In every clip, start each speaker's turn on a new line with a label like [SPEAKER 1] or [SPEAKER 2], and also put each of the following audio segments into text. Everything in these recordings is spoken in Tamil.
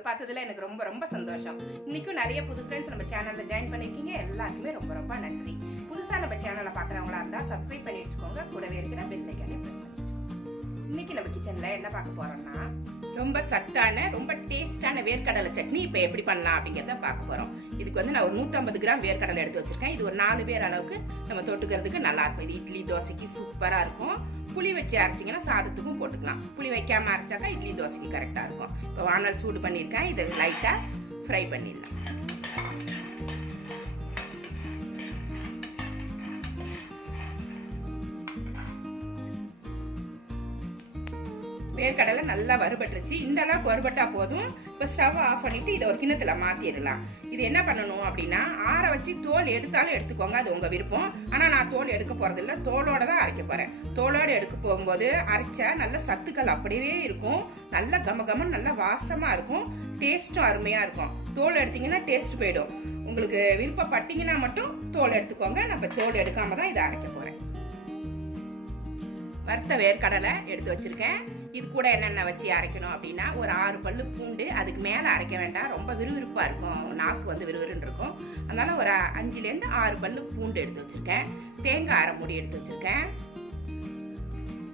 [SPEAKER 1] உங்களை பார்த்ததுல எனக்கு ரொம்ப ரொம்ப சந்தோஷம். இன்னைக்கும் நிறைய புது ஃப்ரெண்ட்ஸ் நம்ம சேனலில் ஜாயின் பண்ணியிருக்கீங்க எல்லாருக்குமே ரொம்ப ரொம்ப நன்றி. புதுசாக நம்ம சேனலை பார்க்குறவங்களா இருந்தால் சப்ஸ்கிரைப் பண்ணி வச்சுக்கோங்க. கூடவே இருக்கிற பெல் ஐக்கானே ப்ரெஸ் கிச்சனில் என்ன பார்க்க போகிறோம்னா ரொம்ப சத்தான ரொம்ப டேஸ்டான வேர்க்கடலை சட்னி இப்போ எப்படி பண்ணலாம் அப்படிங்கிறத பார்க்க போகிறோம் இதுக்கு வந்து நான் ஒரு நூற்றம்பது கிராம் வேர்க்கடலை எடுத்து வச்சுருக்கேன். இது ஒரு நாலு பேர் அளவுக்கு நம்ம தொட்டுக்கிறதுக்கு நல்லாயிருக்கும் இது இட்லி தோசைக்கு சூப்பராக இருக்கும். புளி வச்சு அரைச்சிங்கன்னா சாதத்துக்கும் போட்டுக்கலாம். புளி வைக்காமல் அரைச்சாக்கா இட்லி தோசைக்கு கரெக்டாக இருக்கும். இப்போ வானல் சூடு பண்ணியிருக்கேன். இதை லைட்டாக ஃப்ரை பண்ணிடலாம். வேர்க்கடலை நல்லா வறுபட்டுருச்சு. இந்த அளவுக்கு வறுபட்டா போதும். இப்போ ஸ்டவ் ஆஃப் பண்ணிவிட்டு இதை ஒரு கிண்ணத்துல மாற்றிடலாம் இது என்ன பண்ணணும் அப்படின்னா ஆற வச்சு தோல் எடுத்தாலும் எடுத்துக்கோங்க. அது உங்கள் விருப்பம். ஆனால் நான் தோல் எடுக்க போகிறதில்ல தோலோட தான் அரைக்க போகிறேன் தோலோடு எடுக்க போகும்போது அரைச்சா நல்ல சத்துக்கள் அப்படியே இருக்கும். நல்ல கம கமன்னு நல்ல வாசமாக இருக்கும். டேஸ்ட்டும் அருமையாக இருக்கும். தோல் எடுத்தீங்கன்னா டேஸ்ட் போயிடும். உங்களுக்கு விருப்பப்பட்டீங்கன்னா மட்டும் தோல் எடுத்துக்கோங்க. நம்ம தோல் எடுக்காமல் தான் இதை அரைக்க போகிறேன் வறுத்த வேர்க்கடலை எடுத்து வச்சுருக்கேன். இது கூட என்னென்ன வச்சு அரைக்கணும் அப்படின்னா ஒரு ஆறு பல்லு பூண்டு அதுக்கு மேலே அரைக்க வேண்டாம். ரொம்ப விறுவிறுப்பாக இருக்கும். நாக்கு வந்து விறுவிறுன்னு இருக்கும். அதனால் ஒரு அஞ்சுலேருந்து ஆறு பல்லு பூண்டு எடுத்து வச்சுருக்கேன். தேங்காய் அரை மூடி எடுத்து வச்சுருக்கேன்.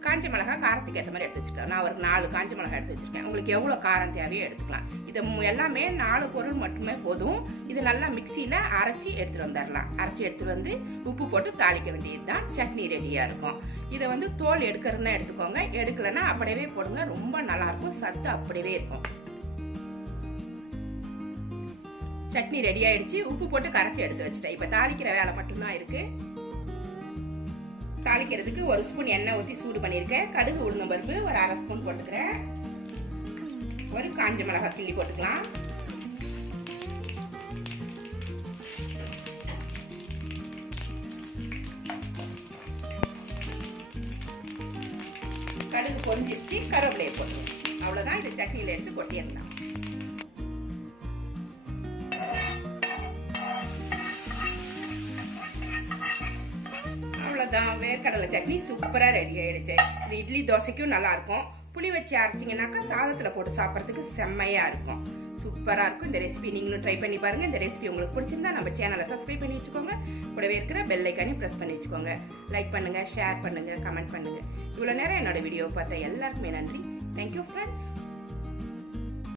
[SPEAKER 1] காஞ்ச மிளகாய் காரத்துக்கு ஏற்ற மாதிரி எடுத்து வச்சுருக்கேன். நான் ஒரு நாலு காஞ்ச மிளகாய் எடுத்து வச்சுருக்கேன். உங்களுக்கு எவ்வளோ காரம் தேவையோ எடுத்துக்கலாம். இது மு- எல்லாமே நாலு பொருள் மட்டுமே போதும். இது நல்லா மிக்சியில் அரைச்சி எடுத்துகிட்டு வந்துடலாம். அரைச்சி எடுத்துகிட்டு வந்து உப்பு போட்டு தாளிக்க வேண்டியது தான் சட்னி ரெடியாக இருக்கும். இதை வந்து தோல் எடுக்கிறதுனா எடுத்துக்கோங்க. எடுக்கலைன்னா அப்படியே போடுங்க. ரொம்ப நல்லாயிருக்கும். சத்து அப்படியே இருக்கும். சட்னி ரெடி ஆயிடுச்சு. உப்பு போட்டு கரைச்சி எடுத்து வச்சிட்டேன். இப்போ தாளிக்கிற வேலை மட்டும்தான் இருக்குது தாளிக்கிறதுக்கு ஒரு ஸ்பூன் எண்ணெய் ஊற்றி சூடு பண்ணியிருக்கேன். கடுகு உளுந்தம் பருப்பு ஒரு அரை ஸ்பூன் போட்டுக்கிறேன். ஒரு காஞ்ச மிளகாய் கிள்ளி போட்டுக்கலாம். கடுகு பொரிஞ்சிருச்சு கருவேப்பிலையை போட்டுருவோம் அவ்வளோதான் இது சட்னியில் எடுத்து கொட்டியிருந்தான் அவ்வளோதான் வேர்க்கடலை சட்னி சூப்பராக ரெடி ஆகிடுச்சு இது இட்லி தோசைக்கும் நல்லாயிருக்கும். புளி வச்சு அரைச்சிங்கனாக்கா சாதத்தில் போட்டு சாப்பிட்றதுக்கு செம்மையாக இருக்கும். சூப்பராக இருக்கும் இந்த ரெசிபி நீங்களும் ட்ரை பண்ணி பாருங்கள் இந்த ரெசிபி உங்களுக்கு பிடிச்சிருந்தா நம்ம சேனலை சப்ஸ்கிரைப் பண்ணி வச்சுக்கோங்க. கூடவே இருக்கிற பெல் ஐக்கானையும் ப்ரெஸ் பண்ணி வச்சுக்கோங்க. லைக் பண்ணுங்கள் ஷேர் பண்ணுங்கள் கமெண்ட் பண்ணுங்கள் இவ்வளோ நேரம் என்னோட வீடியோ பார்த்த எல்லாருக்குமே நன்றி. Thank you friends